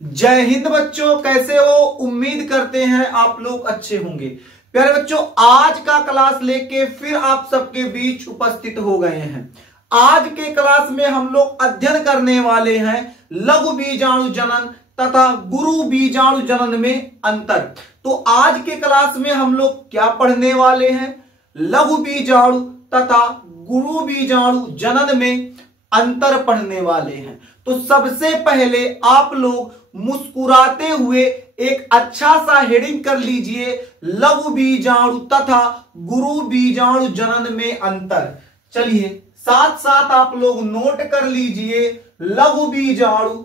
जय हिंद बच्चों, कैसे हो? उम्मीद करते हैं आप लोग अच्छे होंगे। प्यारे बच्चों, आज का क्लास लेके फिर आप सबके बीच उपस्थित हो गए हैं। आज के क्लास में हम लोग अध्ययन करने वाले हैं लघु बीजाणु जनन तथा गुरु बीजाणु जनन में अंतर। तो आज के क्लास में हम लोग क्या पढ़ने वाले हैं? लघु बीजाणु तथा गुरु बीजाणु जनन में अंतर पढ़ने वाले हैं। तो सबसे पहले आप लोग मुस्कुराते हुए एक अच्छा सा हेडिंग कर लीजिए, लघु बीजाणु तथा गुरु बीजाणु जनन में अंतर। चलिए साथ साथ आप लोग नोट कर लीजिए, लघु बीजाणु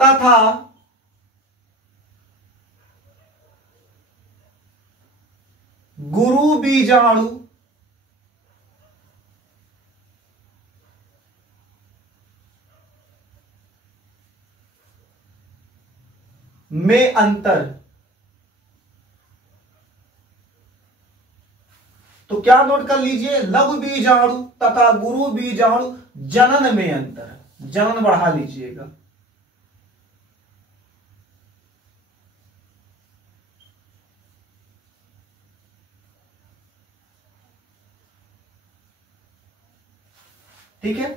तथा गुरु बीजाणु में अंतर। तो क्या नोट कर लीजिए? लघु बीजाणु तथा गुरु बीजाणु जनन में अंतर। जनन बढ़ा लीजिएगा। ठीक है,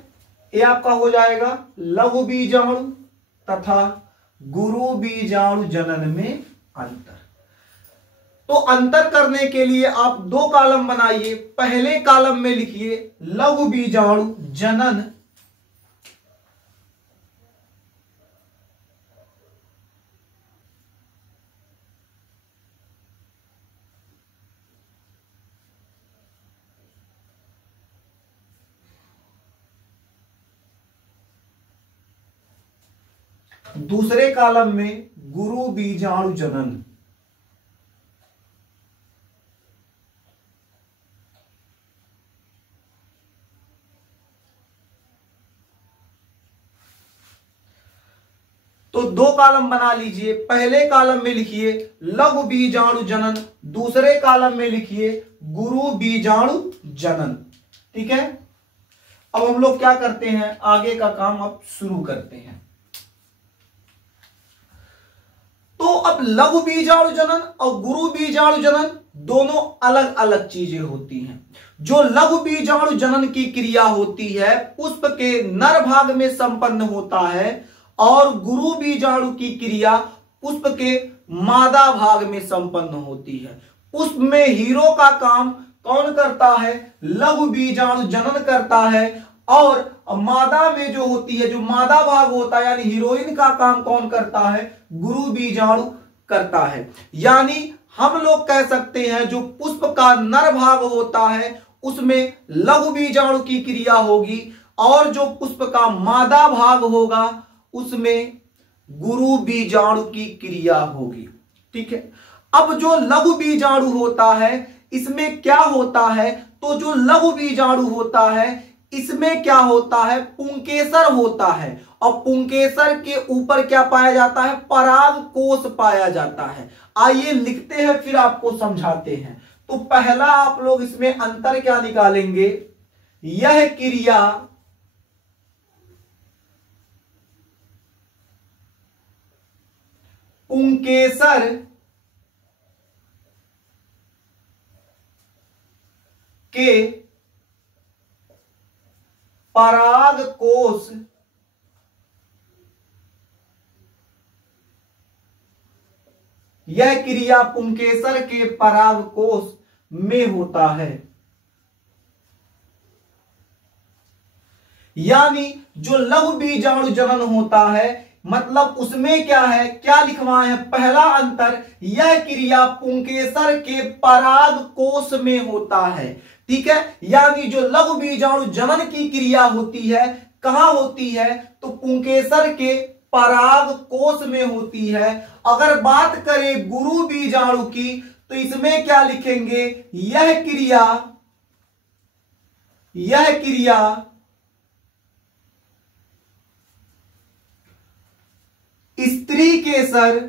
ये आपका हो जाएगा लघु बीजाणु तथा गुरु बीजाणु जनन में अंतर। तो अंतर करने के लिए आप दो कॉलम बनाइए। पहले कॉलम में लिखिए लघु बीजाणु जनन दूसरे कॉलम में गुरु बीजाणु जनन। तो दो कॉलम बना लीजिए। पहले कॉलम में लिखिए लघु बीजाणु जनन, दूसरे कॉलम में लिखिए गुरु बीजाणु जनन। ठीक है, अब हम लोग क्या करते हैं, आगे का काम अब शुरू करते हैं। तो अब लघु बीजाणु जनन और गुरु बीजाणु जनन दोनों अलग अलग चीजें होती हैं। जो लघु बीजाणु जनन की क्रिया होती है पुष्प के नर भाग में संपन्न होता है और गुरु बीजाणु की क्रिया पुष्प के मादा भाग में संपन्न होती है। पुष्प में हीरो का काम कौन करता है? लघु बीजाणु जनन करता है। और मादा में जो होती है, जो मादा भाग होता है यानी हीरोइन का काम कौन करता है? गुरु बीजाणु करता है। यानी हम लोग कह सकते हैं जो पुष्प का नर भाग होता है उसमें लघु बीजाणु की क्रिया होगी और जो पुष्प का मादा भाग होगा उसमें गुरु बीजाणु की क्रिया होगी। ठीक है, अब जो लघु बीजाणु होता है इसमें क्या होता है? तो जो लघु बीजाणु होता है इसमें क्या होता है? पुंकेसर होता है और पुंकेसर के ऊपर क्या पाया जाता है? पराग कोश पाया जाता है। आइए लिखते हैं फिर आपको समझाते हैं। तो पहला आप लोग इसमें अंतर क्या निकालेंगे? यह क्रिया पुंकेसर के पराग कोश यह क्रिया पुंकेसर के पराग कोश में होता है। यानी जो लघु बीजाणु जनन होता है मतलब उसमें क्या है, क्या लिखवाए हैं? पहला अंतर, यह क्रिया पुंकेसर के पराग कोश में होता है। ठीक है, यानी जो लघु बीजाणु जनन की क्रिया होती है कहां होती है? तो पुंकेसर के पराग कोश में होती है। अगर बात करें गुरु बीजाणु की तो इसमें क्या लिखेंगे? यह क्रिया स्त्री केसर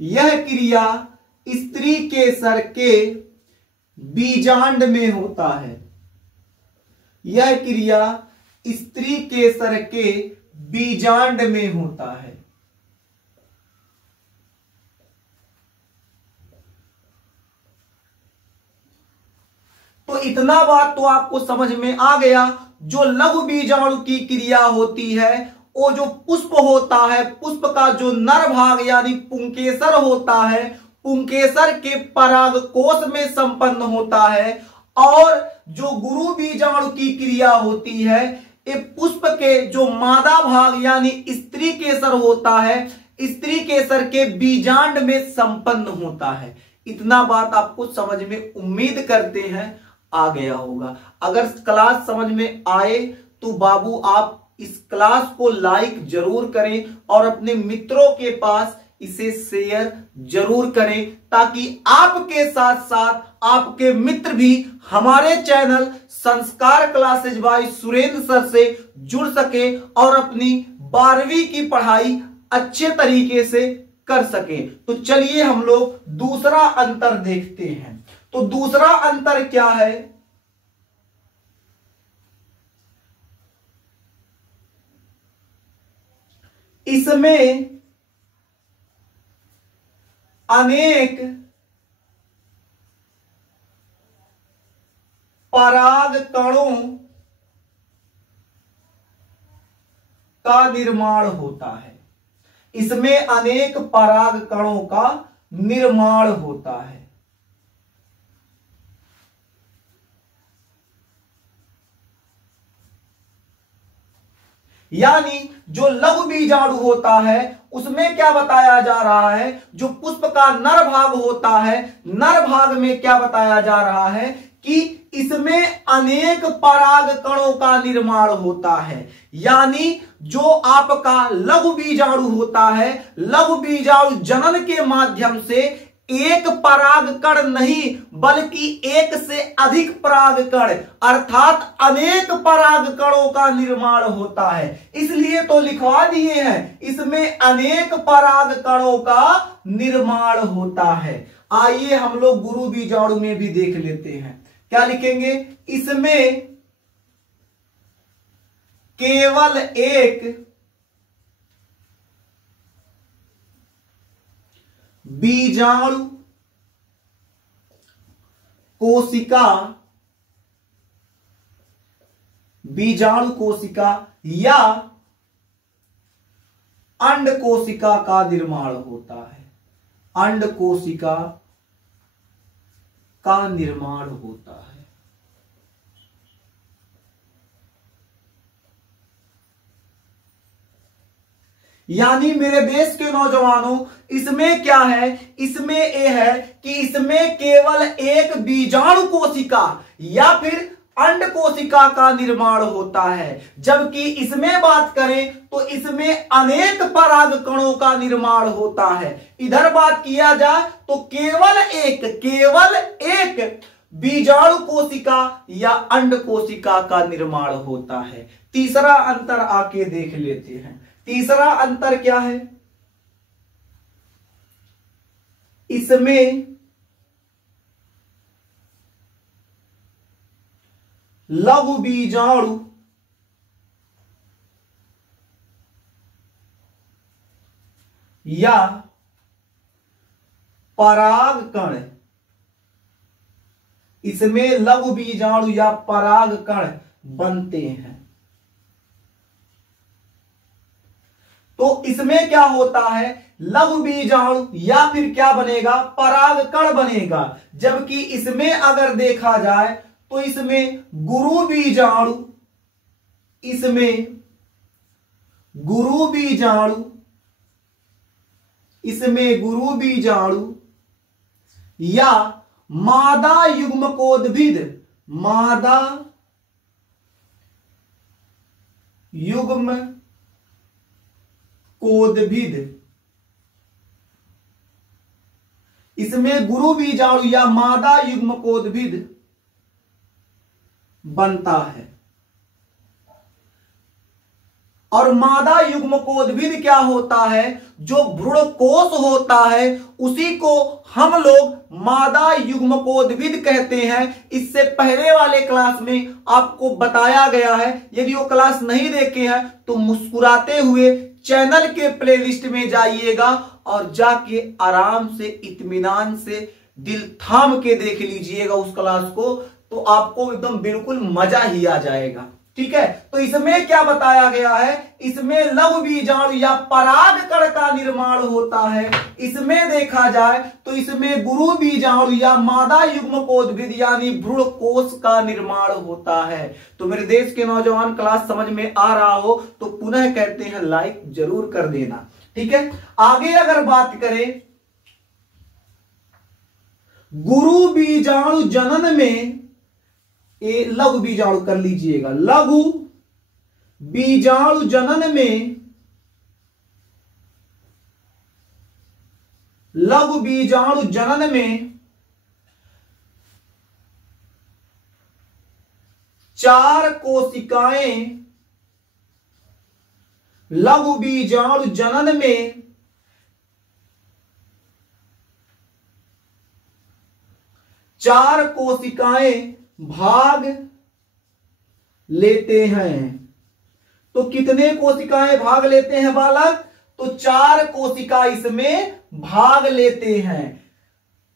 यह क्रिया स्त्री केसर के बीजांड में होता है। यह क्रिया स्त्री केसर के बीजांड में होता है। तो इतना बात तो आपको समझ में आ गया। जो लघु बीजाणु की क्रिया होती है, वो जो पुष्प होता है, पुष्प का जो नर भाग यानी पुंकेसर होता है, पुंकेसर के परागकोश में संपन्न होता है। और जो गुरु बीजाणु की क्रिया होती है, ये पुष्प के जो मादा भाग यानी स्त्री केसर होता है, स्त्री केसर के बीजांड में संपन्न होता है। इतना बात आपको समझ में उम्मीद करते हैं आ गया होगा। अगर क्लास समझ में आए तो बाबू आप इस क्लास को लाइक जरूर करें और अपने मित्रों के पास इसे शेयर जरूर करें, ताकि आपके साथ साथ आपके मित्र भी हमारे चैनल संस्कार क्लासेज बाय सुरेंद्र सर से जुड़ सके और अपनी 12वीं की पढ़ाई अच्छे तरीके से कर सके। तो चलिए हम लोग दूसरा अंतर देखते हैं। तो दूसरा अंतर क्या है? इसमें अनेक पराग कणों का निर्माण होता है। इसमें अनेक पराग कणों का निर्माण होता है। यानी जो लघु बीजाणु होता है उसमें क्या बताया जा रहा है, जो पुष्प का नर भाग होता है, नर भाग में क्या बताया जा रहा है कि इसमें अनेक पराग कणों का निर्माण होता है। यानी जो आपका लघु बीजाणु होता है, लघु बीजाणु जनन के माध्यम से एक पराग कण नहीं बल्कि एक से अधिक पराग कण अर्थात अनेक पराग कणों का निर्माण होता है। इसलिए तो लिखवा दिए हैं इसमें अनेक पराग कणों का निर्माण होता है। आइए हम लोग गुरु बीजाणु में भी देख लेते हैं। क्या लिखेंगे? इसमें केवल एक बीजाणु कोशिका, बीजाणु कोशिका या अंड कोशिका का निर्माण होता है। अंड कोशिका का निर्माण होता है। यानी मेरे देश के नौजवानों, इसमें क्या है? इसमें यह है कि इसमें केवल एक बीजाणु कोशिका या फिर अंड कोशिका का निर्माण होता है, जबकि इसमें बात करें तो इसमें अनेक पराग कणों का निर्माण होता है। इधर बात किया जाए तो केवल एक बीजाणु कोशिका या अंड कोशिका का निर्माण होता है। तीसरा अंतर आके देख लेते हैं। तीसरा अंतर क्या है? इसमें लघु बीजाणु या पराग कण, इसमें लघु बीजाणु या पराग कण बनते हैं। तो इसमें क्या होता है? लघु बीजाणु या फिर क्या बनेगा? पराग कण बनेगा। जबकि इसमें अगर देखा जाए तो इसमें गुरु बीजाणु, इसमें गुरु बीजाणु, इसमें गुरु बीजाणु या मादा युग्मकोद्भिद, मादा युग्म कोद्भिद, इसमें गुरु बीजाणु या मादा युग्मकोद्भिद बनता है। और मादा युग्मकोद्भिद क्या होता है, जो भ्रूणकोश होता है उसी को हम लोग मादा युग्मकोद्भिद कहते हैं। इससे पहले वाले क्लास में आपको बताया गया है। यदि वो क्लास नहीं देखे हैं तो मुस्कुराते हुए चैनल के प्लेलिस्ट में जाइएगा और जाके आराम से इत्मीनान से दिल थाम के देख लीजिएगा उस क्लास को, तो आपको एकदम बिल्कुल मजा ही आ जाएगा। ठीक है, तो इसमें क्या बताया गया है, इसमें लघु बीजाणु या परागकण का निर्माण होता है। इसमें देखा जाए तो इसमें गुरु बीजाणु या मादा युग्मकोद्भिद यानी भ्रूणकोश का निर्माण होता है। तो मेरे देश के नौजवान, क्लास समझ में आ रहा हो तो पुनः कहते हैं लाइक जरूर कर देना। ठीक है, आगे अगर बात करें गुरु बीजाणु जनन में, लघु बीजाणु कर लीजिएगा, लघु बीजाणु जनन में, लघु बीजाणु जनन में 4 कोशिकाएं, लघु बीजाणु जनन में 4 कोशिकाएं भाग लेते हैं। तो कितने कोशिकाएं भाग लेते हैं बालक, तो 4 कोशिका इसमें भाग लेते हैं।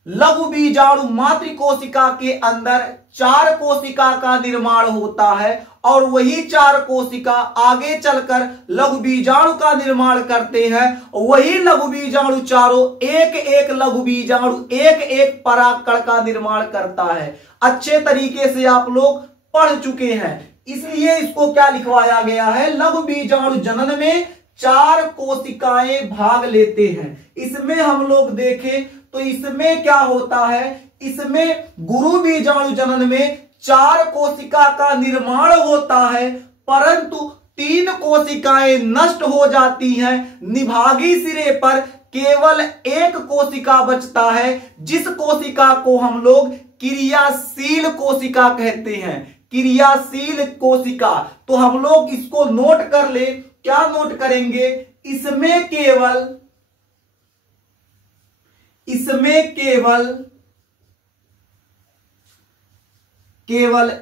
लघु बीजाणु मातृ कोशिका के अंदर 4 कोशिका का निर्माण होता है और वही 4 कोशिका आगे चलकर लघु बीजाणु का निर्माण करते हैं। वही लघु बीजाणु चारों एक एक लघु बीजाणु एक एक परागकण का निर्माण करता है। अच्छे तरीके से आप लोग पढ़ चुके हैं, इसलिए इसको क्या लिखवाया गया है, लघु बीजाणु जनन में 4 कोशिकाएं भाग लेते हैं। इसमें हम लोग देखें तो इसमें क्या होता है, इसमें गुरु बीजाणु जनन में 4 कोशिका का निर्माण होता है, परंतु 3 कोशिकाएं नष्ट हो जाती हैं। निभागी सिरे पर केवल 1 कोशिका बचता है, जिस कोशिका को हम लोग क्रियाशील कोशिका कहते हैं। क्रियाशील कोशिका, तो हम लोग इसको नोट कर ले। क्या नोट करेंगे, इसमें केवल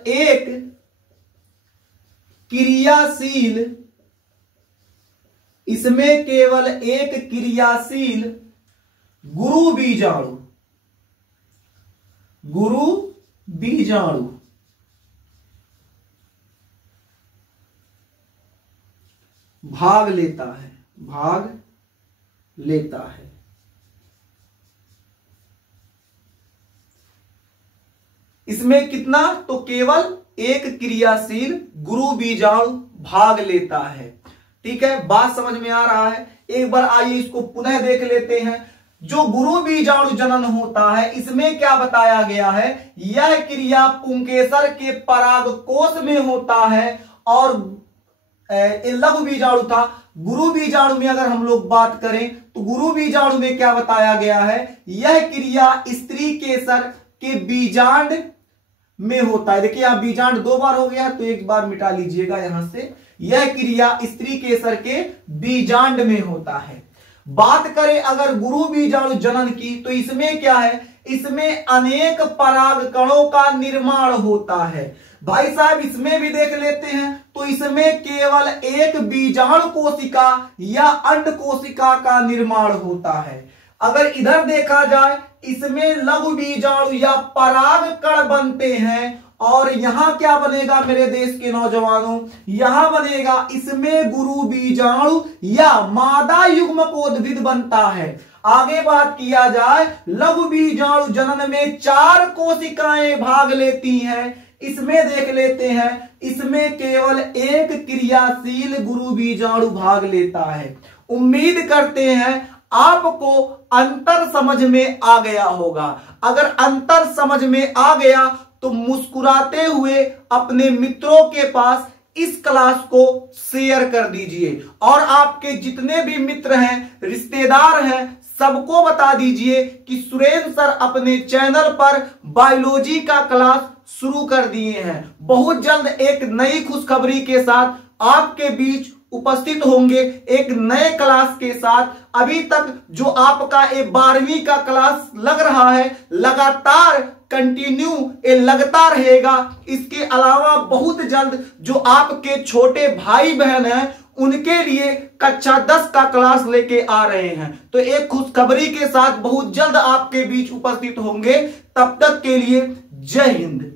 एक क्रियाशील, इसमें केवल एक क्रियाशील गुरु बीजाणु भाग लेता है। इसमें कितना, तो केवल एक क्रियाशील गुरु बीजाणु भाग लेता है। ठीक है, बात समझ में आ रहा है। एक बार आइए इसको पुनः देख लेते हैं। जो गुरु बीजाणु जनन होता है, इसमें क्या बताया गया है, यह क्रिया पुंकेसर के परागकोश में होता है। और लघु बीजाणु था, गुरु बीजाणु में अगर हम लोग बात करें तो गुरु बीजाणु में क्या बताया गया है, यह क्रिया स्त्री केसर के बीजांड में होता है। देखिए यहां बीजांड 2 बार हो गया, तो एक बार मिटा लीजिएगा यहां से। यह क्रिया स्त्री केसर के बीजांड में होता है। बात करें अगर गुरु बीजाणु जनन की, तो इसमें क्या है, इसमें अनेक परागकणों का निर्माण होता है। भाई साहब इसमें भी देख लेते हैं, तो इसमें केवल एक बीजाणु कोशिका या अंड कोशिका का निर्माण होता है। अगर इधर देखा जाए, इसमें लघु बीजाणु या परागकण बनते हैं। और यहां क्या बनेगा मेरे देश के नौजवानों, यहां बनेगा, इसमें गुरु बीजाणु या मादा युग्मकोद्भिद बनता है। आगे बात किया जाए, लघु बीजाणु जनन में 4 कोशिकाएं भाग लेती हैं। इसमें देख लेते हैं, इसमें केवल एक क्रियाशील गुरु बीजाणु भाग लेता है। उम्मीद करते हैं आपको अंतर समझ में आ गया होगा। अगर अंतर समझ में आ गया तो मुस्कुराते हुए अपने मित्रों के पास इस क्लास को शेयर कर दीजिए और आपके जितने भी मित्र हैं, रिश्तेदार हैं, सबको बता दीजिए कि सुरेंद्र सर अपने चैनल पर बायोलॉजी का क्लास शुरू कर दिए हैं। बहुत जल्द एक नई खुशखबरी के साथ आपके बीच उपस्थित होंगे एक नए क्लास के साथ। अभी तक जो आपका 12वीं का क्लास लग रहा है लगातार कंटिन्यू लगता रहेगा। इसके अलावा बहुत जल्द जो आपके छोटे भाई बहन हैं उनके लिए कक्षा 10 का क्लास लेके आ रहे हैं। तो एक खुशखबरी के साथ बहुत जल्द आपके बीच उपस्थित होंगे। तब तक के लिए जय हिंद।